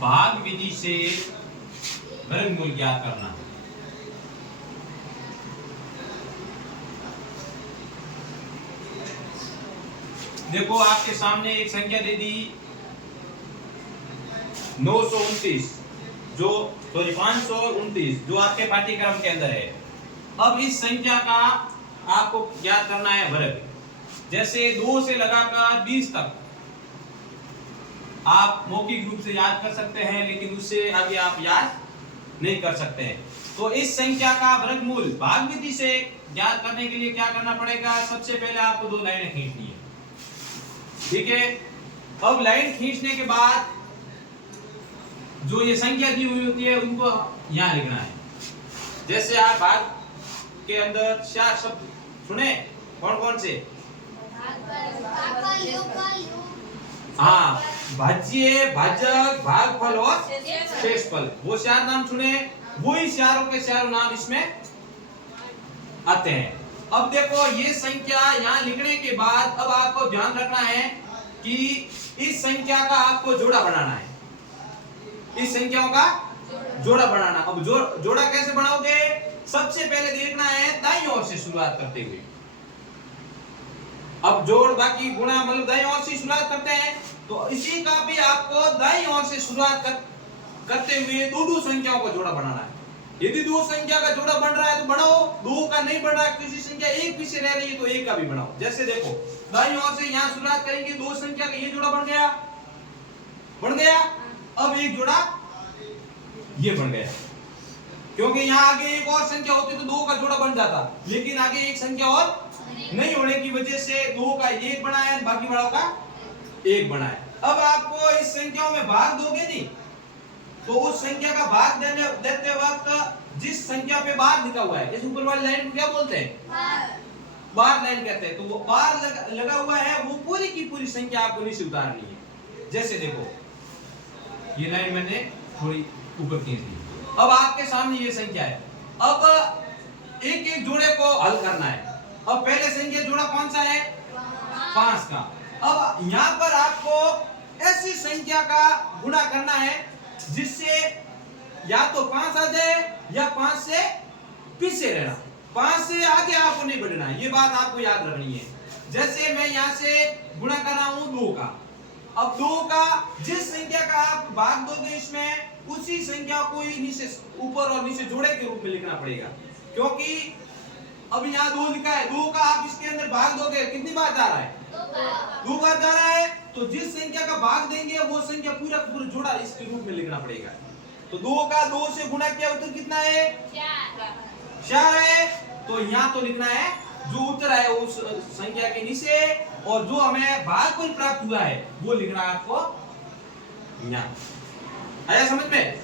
भाग विधि से वर्गमूल ज्ञात करना। देखो आपके सामने एक संख्या दे दी 929 जो 529 जो आपके पाठ्यक्रम के अंदर है। अब इस संख्या का आपको ज्ञात करना है वर्ग। जैसे 2 से लगाकर 20 तक आप मौखिक रूप से याद कर सकते हैं, लेकिन उससे आगे आप याद नहीं कर सकते हैं। तो इस संख्या का वर्गमूल भाग विधि से ज्ञात करने के लिए क्या करना पड़ेगा? सबसे पहले आपको 2 लाइनें खींचनी है, ठीक है। अब लाइन खींचने के बाद जो ये संख्या दी हुई होती है उनको यहां लिखना है। जैसे आप भाग के अंदर 4 शब्द सुने, कौन कौन से? हाँ, भाज्य, भाजक, भागफल और शेषफल, वो 4 नाम सुने। वही चारों के चारों नाम इसमें आते हैं। अब देखो ये संख्या यहाँ लिखने के बाद अब आपको ध्यान रखना है कि इस संख्या का आपको जोड़ा बनाना है। इस संख्याओं का जोड़ा बनाना। अब जोड़ा कैसे बनाओगे? सबसे पहले देखना है दाईं ओर से शुरुआत करते हुए। अब जोड़ बाकी गुणा मतलब दाईं ओर से शुरुआत करते हैं, तो इसी का भी आपको दाईं ओर से शुरुआत करते हुए 2 संख्याओं का जोड़ा बनाना है। यदि 2 संख्या का जोड़ा बन रहा है तो बनाओ, 2 का नहीं बन रहा है, किसी संख्या एक पीछे रह रही है तो एक का भी बनाओ। जैसे देखो दाईं ओर से यहाँ शुरुआत करेंगे, 2 संख्या का ये जोड़ा बन गया। अब एक जोड़ा ये बन गया, क्योंकि यहाँ आगे एक और संख्या होती तो 2 का जोड़ा बन जाता, लेकिन आगे एक संख्या और नहीं होने की वजह से 2 का 1 बना है, बाकी बड़ों का 1 बना है। अब आपको इस संख्याओं में भाग दोगे नहीं, तो उस संख्या का भाग देते वक्त जिस संख्या पे बार लिखा हुआ है, इस ऊपर वाली लाइन को क्या बोलते हैं? बार लाइन कहते हैं। तो वो बार लगा हुआ है, वो पूरी की पूरी संख्या आपको नीचे उतारनी है। जैसे देखो ये लाइन मैंने थोड़ी ऊपर खींच दी। अब आपके सामने ये संख्या है, अब एक एक जोड़े को हल करना है। अब पहले संख्या जोड़ा कौन सा है? 5 का। अब यहाँ पर आपको ऐसी संख्या का गुणा करना है जिससे या तो 5 आ जाए या 5 से पीछे रहना, 5 से आगे आपको नहीं बढ़ना है। ये बात आपको याद रखनी है। जैसे मैं यहाँ से गुणा कर रहा हूँ 2 का, अब 2 का जिस संख्या का आप भाग दोगे इसमें उसी संख्या को ही नीचे ऊपर और नीचे जोड़े के रूप में लिखना पड़ेगा, क्योंकि अब यहाँ 2 लिखा है, 2 का आप इसके अंदर भाग दोगे कितनी बार जा रहा है? 2 बार जा रहा है। तो जिस संख्या का भाग देंगे वो संख्या पूरा जोड़ा इसके रूप में लिखना पड़ेगा। तो 2 का 2 से गुणा किया, उत्तर कितना है? 4 है। तो यहाँ तो लिखना है जो उत्तर है उस संख्या के नीचे, और जो हमें भागफल प्राप्त हुआ है वो लिखना है आपको यहाँ। आया समझ में?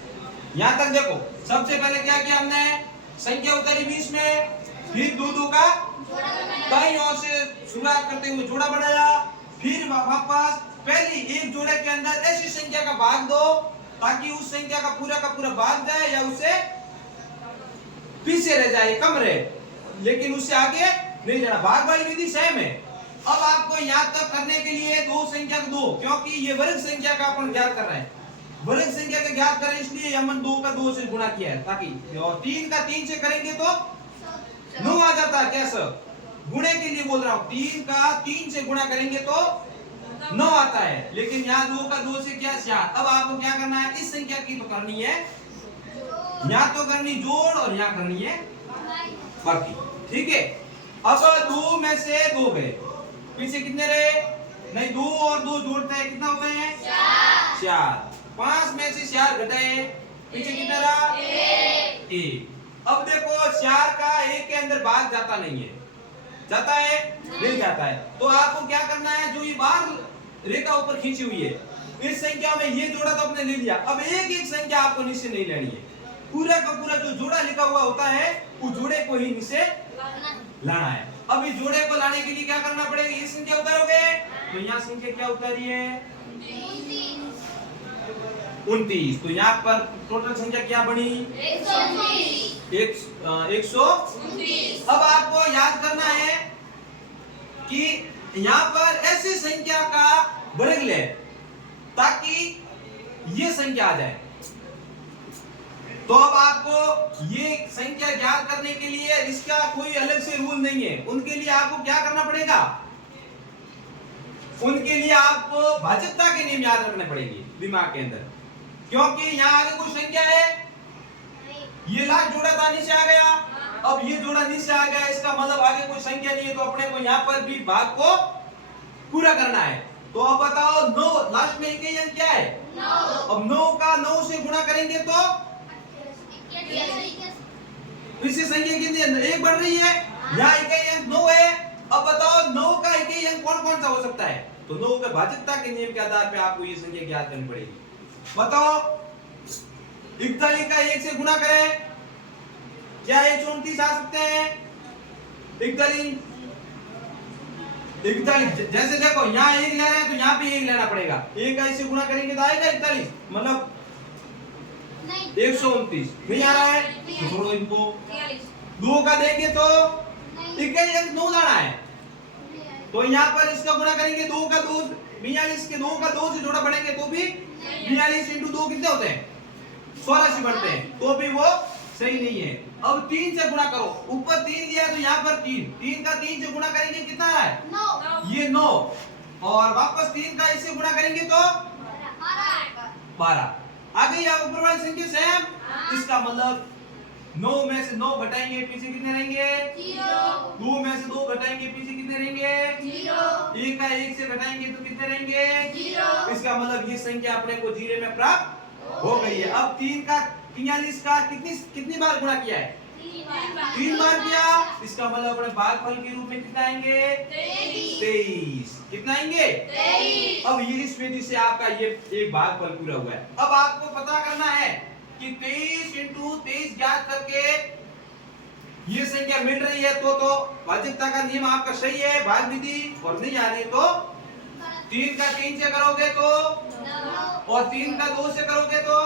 यहाँ तक देखो, सबसे पहले क्या किया हमने? संख्या उतारी 20 में, फिर 2 का दाईं ओर से शुरुआत करते हुए जोड़ा बनाया, फिर वापस पहली एक जोड़े के अंदर ऐसी संख्या का भाग दो ताकि उस संख्या का पूरा भाग जाए या उससे पीछे रह जाए, कम रहे, लेकिन उससे आगे नहीं जाना। भाग वाली विधि सेम है। अब आपको यहाँ तक करने के लिए 2 संख्या को 2, क्योंकि ये वर्ग संख्या का अपन ज्ञात कर रहे हैं, वर्ग संख्या का ज्ञात करें, इसलिए हमने 2 का 2 से गुणा किया है, ताकि और 3 का 3 से करेंगे तो 9 आ जाता है। क्या सर? गुणे के लिए बोल रहा हूँ, 3 का 3 से गुणा करेंगे तो 9 आता है, लेकिन यहाँ 2 का 2 से क्या 4। अब आपको क्या करना है? इस संख्या की तो करनी है, यहाँ तो करनी जोड़ और यहाँ करनी है बाकी, ठीक है। अब 2 में से 2 गए, पीछे कितने रहे? नहीं, 2 और 2 जोड़ते हैं कितना होते हैं? 4। 5 में से 4 घटाए, पीछे कितना रहा? 1। अब देखो 4 का 1 के अंदर भाग जाता नहीं है, जाता है? नहीं जाता है। तो आपको क्या करना है? जो ये बार रेखा ऊपर खींची हुई है, इस संख्या में ये जोड़ा तो आपने ले लिया, अब एक एक संख्या आपको नीचे नहीं लेनी है, पूरा का पूरा जो जोड़ा लिखा हुआ होता है उस जोड़े को ही नीचे लाना है। अब इस जोड़े को लाने के लिए क्या करना पड़ेगा? ये संख्या उतारोगे तो यहाँ संख्या क्या उतारी है? 29। तो यहाँ पर टोटल संख्या क्या बनी? 129। अब आपको याद करना है कि यहाँ पर ऐसी संख्या का वर्ग ले ताकि ये संख्या आ जाए। तो अब आपको ये संख्या ज्ञात करने के लिए इसका कोई अलग से रूल नहीं है। उनके लिए आपको क्या करना पड़ेगा, उनके लिए आपको भाजकता के नियम याद रखने पड़ेंगे दिमाग के अंदर, क्योंकि यहाँ आगे कोई संख्या है, ये लाख जोड़ा था नीचे आ गया, अब ये जोड़ा नीचे आ गया, इसका मतलब आगे कोई संख्या नहीं है, तो अपने को यहाँ पर भी भाग को पूरा करना है। तो अब बताओ 9 लास्ट में इकाई अंक क्या है 9। अब 9 का 9 से गुणा करेंगे तो इसी संख्या कितनी है, एक बढ़ रही है, यहाँ इकाई अंक 9 है। अब बताओ 9 का इकाई अंक कौन कौन सा हो सकता है, तो 9 के भाजकता के नियम के आधार पे आपको ये संख्या ज्ञात करनी पड़ेगी। बताओ 41 का 1 से गुणा करें, क्या 129 आ सकते हैं, 41 जैसे देखो यहाँ 1 ले रहे हैं तो यहाँ भी 1 लेना पड़ेगा, 1 का इससे गुणा करेंगे तो आएगा 41, मतलब 129 नहीं आ रहा है तो छोड़ो इनको। 2 का देंगे तो इकाई अंक 9 लाना है, तो यहाँ पर इसका गुणा करेंगे 2 का 2 42 के 2 का 2 से जोड़ा बढ़ेंगे तो भी 42 इंटू 2 कितने होते हैं 84 बनते हैं, तो भी वो सही नहीं है। अब 3 से गुणा करो, ऊपर 3 दिया तो यहाँ पर 3 का 3 से गुणा करेंगे कितना है 9, ये 9, और वापस 3 का इससे गुणा करेंगे तो 12 आ गई। आप ऊपर वाली संख्या सेम, इसका मतलब 9 में से 9 घटाएंगे पीछे कितने रहेंगे 0, 2 में से 2 घटाएंगे पीछे कितने रहेंगे 0, 1 का 1 से घटाएंगे तो कितने रहेंगे 0, इसका मतलब ये संख्या अपने को 0 में प्राप्त हो गई है। अब 3 का 43 का कितनी बार गुणा किया है 3 बार किया, इसका मतलब अपने भागफल के रूप में कितना आएंगे 23, कितना आएंगे 23। अब ये इस विधि से आपका ये एक भागफल पूरा हुआ है। अब आपको पता करना है कि 23 इंटू 23 ज्ञात करके ये संख्या मिल रही है तो भाजकता का नियम आपका सही है भाग विधि, और नहीं आ रही है तो 3 का 3 से करोगे तो 9, और 3 का 2 से करोगे तो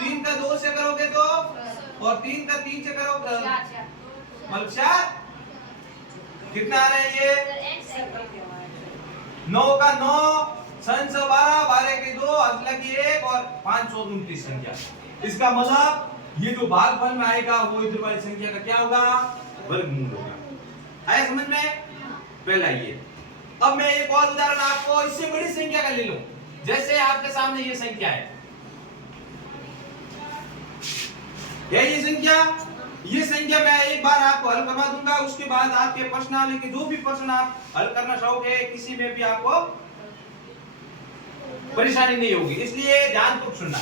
3 का 2 से करोगे तो, और 3 का 3 से करोगे मतलब 4, कितना आ रहा है ये 9 का 9 12 12 के 2 अगला की 1 और 529 संख्या। इसका मतलब ये जो भागफल में आएगा वो इधर वाली संख्या का क्या होगा वर्गमूल होगा। आया समझ में, पहला ये। अब मैं एक और उदाहरण आपको इससे बड़ी संख्या का ले लूं, जैसे आपके सामने ये संख्या है, ये संख्या मैं एक बार आपको हल करवा दूंगा, उसके बाद आपके प्रश्नावली के जो भी प्रश्न आप हल करना चाहोगे किसी में भी आपको परेशानी नहीं होगी, इसलिए ध्यानपूर्वक सुनना।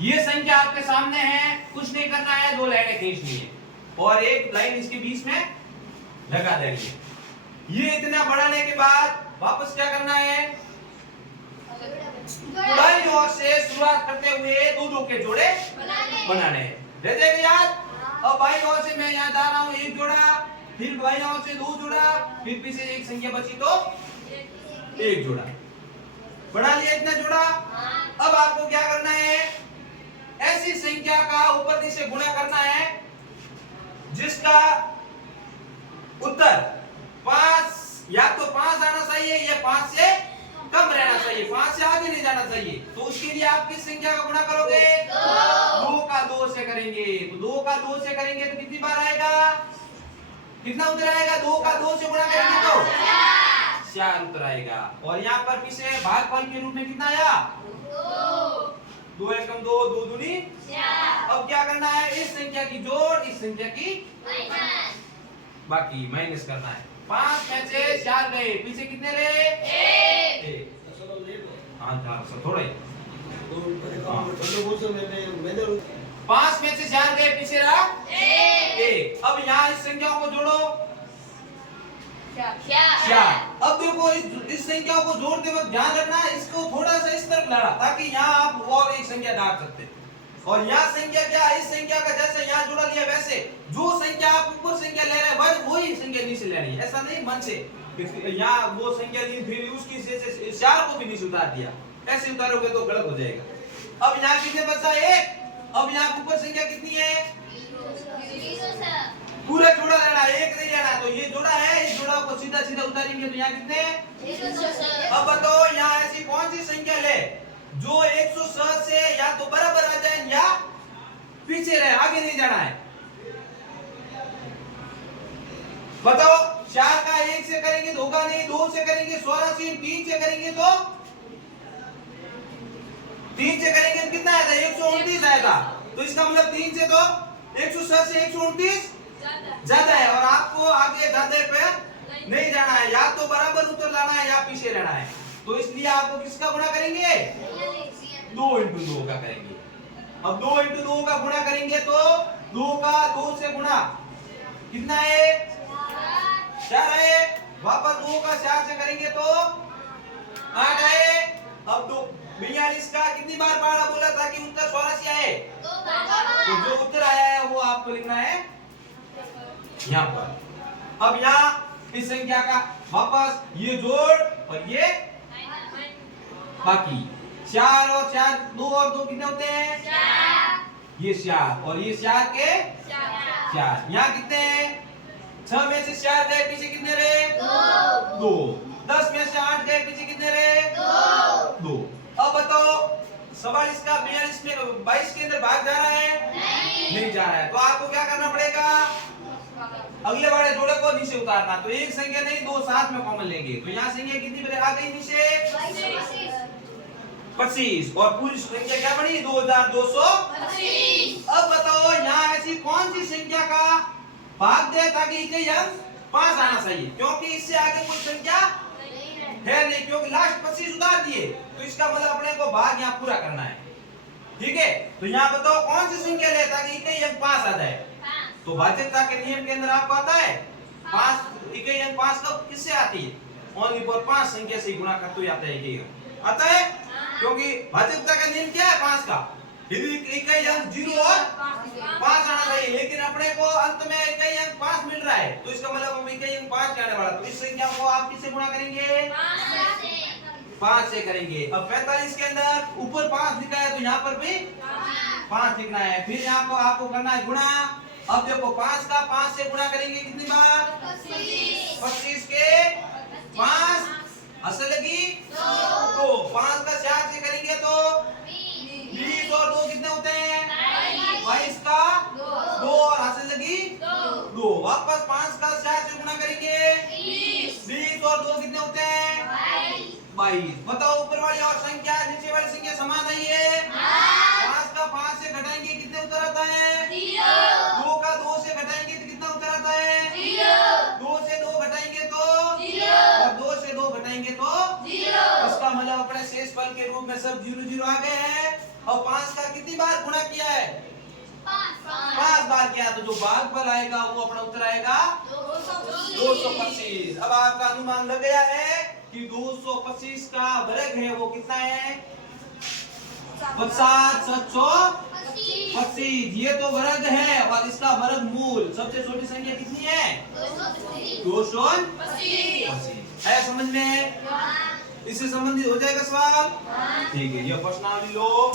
ये संख्या आपके सामने है, कुछ नहीं करना है, 2 लाइनें खींचनी है और एक लाइन इसके बीच में लगा देनी है। ये इतना बढ़ाने के बाद वापस क्या करना है, दाईं ओर से शुरुआत करते हुए 2 के जोड़े बनाने हैं, रह जाएगा याद। अब बाईं ओर से मैं यहाँ जा रहा हूँ 1 जोड़ा, फिर बाईं ओर से 2 जोड़ा, फिर पीछे एक संख्या बची तो 1 जोड़ा, बढ़ा लिया इतना जोड़ा। अब आपको क्या करना है, ऐसी संख्या का ऊपर से गुणा करना है जिसका उत्तर 5 या तो 5 आना चाहिए या 5 से कम रहना चाहिए, 5 से आगे नहीं जाना चाहिए। तो उसके लिए आप किस संख्या का गुणा करोगे 2 का 2 से करेंगे, तो 2 का 2 से करेंगे तो कितनी बार आएगा, कितना उत्तर आएगा 2 का 2 से गुणा करेंगे तो 4 उत्तर आएगा। और यहाँ पर पीछे भागफल के रूप में कितना आया 2 एकम 2, 2 दूनी 4। अब क्या करना है, इस संख्या की जोड़ इस संख्या की बाकी माइनस करना है। 5 में से 4 गए, पीछे कितने रहे 1। हाँ थोड़े 5 में से 4 गए, पीछे रहा 1। अब यहाँ इस संख्याओं को जोड़ो 4। अब देखो इस संख्याओं को जोड़ते वक्त ध्यान रखना इसको थोड़ा सा इस तरफ लाना ताकि यहाँ आप और एक संख्या डाल सकते। और यहाँ संख्या क्या, इस संख्या का जैसे यहाँ जोड़ा लिया वैसे जो संख्या आप ऊपर संख्या ले रहे हैं वही संख्या नीचे ले रही है, ऐसा नहीं मन से यहाँ वो संख्या ली फिर उसकी से 4 को भी नीचे उतार दिया, ऐसे उतारोगे तो गलत हो जाएगा। अब यहाँ कितने बचा 1, अब यहाँ ऊपर संख्या कितनी है पूरा जोड़ा लेना, 1 नहीं लेना, तो ये जोड़ा है, इस जोड़ा को सीधा सीधा उतारेंगे तो यहाँ कितने। अब बताओ यहाँ ऐसी कौन सी संख्या ले जो 100 तो बराबर आ जाए या पीछे रहे, आगे नहीं जाना है। बताओ 4 का 1 से करेंगे तो होगा नहीं, 2 से करेंगे 84, 3 से करेंगे तो 3 से करेंगे तो कितना आएगा 129 आएगा। तो इसका मतलब 3 से तो 160 से 129 ज्यादा है और आपको आगे ज्यादा पे नहीं जाना है, या तो बराबर उत्तर लाना है या पीछे रहना है। तो इसलिए आपको किसका गुणा करेंगे 2 × 2 का करेंगे। अब 2 × 2 का गुणा करेंगे तो 2 का 2 से गुणा कितना है 4 है, वापस 2 का 4 से करेंगे तो 8 है। अब 42 का कितनी बार पढ़ा बोला था कि उत्तर 84 आए, तो जो उत्तर आया है वो आपको लिखना है यहाँ पर। अब यहाँ इस संख्या का वापस ये जोड़ और ये बाकी 4 और 4 2 और 2 कितने होते हैं 4, ये 4 और ये 4 के 4, यहाँ कितने हैं 6 में से 4 गए पीछे कितने रहे 2, 10 में से 8 गए पीछे कितने रहे 2। अब बताओ 44 का 42 में 22 के अंदर भाग जा रहा है नहीं जा रहा है, तो आपको क्या करना पड़ेगा अगले वाले जोड़े को नीचे उतारना। तो एक संख्या नहीं 2 साथ में कॉमन लेंगे, तो यहाँ संख्या कितनी आ गई नीचे 25 और पूरी संख्या क्या बनी 2225। अब बताओ यहाँ ऐसी कौन सी संख्या का भाग दे ताकि इकाई अंक 5 आना चाहिए, क्योंकि इससे आगे कोई संख्या है नहीं, क्योंकि लास्ट 25 उतार दिए, तो इसका मतलब अपने को भाग यहाँ पूरा करना है। ठीक है, तो यहाँ बताओ कौन सी संख्या ले ताकि इकाई अंक 5 आ जाए। तो भाज्यता के नियम के अंदर आपको आता है 5 इकाई अंक 5 कब किससे आती है ओनली फॉर 5 संख्या से गुणा करते हुए आता है इकाई अंक आता है, क्योंकि भाज्यता का नियम क्या है 5 का यदि इकाई अंक 0 और 5 आना चाहिए, लेकिन अपने को अंत में इकाई अंक 5 मिल रहा है, तो इसका मतलब हम इकाई अंक 5 आने वाला, तो इस संख्या को आप किससे गुणा करेंगे 5 से करेंगे। अब 45 के अंदर ऊपर 5 लिखा है तो यहाँ पर भी 5 लिखना है, फिर यहाँ को आपको करना है गुणा। अब देखो 5 का 5 से गुणा करेंगे कितनी बार 25 के 5 असल लगी तो 5 का 4 से करेंगे तो 20 और 2 कितने होते हैं 22 का 2 और हासिल लगी 2, वापस 5 का 4 से गुणा करेंगे 20 और 2 कितने होते हैं 22। बताओ ऊपर वाली और संख्या नीचे वाली संख्या समान नहीं है, 5 का 5 से घटाएंगे कितने उत्तर आता है 2 का 2 से घटाएंगे तो कितना उत्तर आता है 2 से 2 घटाएंगे तो 0 और 2 से 2 घटाएंगे तो 0। इसका मतलब अपने शेष फल के रूप में सब 0 0 आ गए हैं। और 5 का कितनी बार गुणा किया है 5 बार किया, तो जो भागफल आएगा वो अपना उत्तर आएगा 225। अब आपका अनुमान लग गया है कि 225 का वर्ग है वो कितना है 725। ये तो वर्ग है और इसका वर्गमूल सबसे छोटी संख्या कितनी है 225 है। समझ में इससे संबंधित हो जाएगा सवाल। ठीक है, ये प्रश्नावली लो।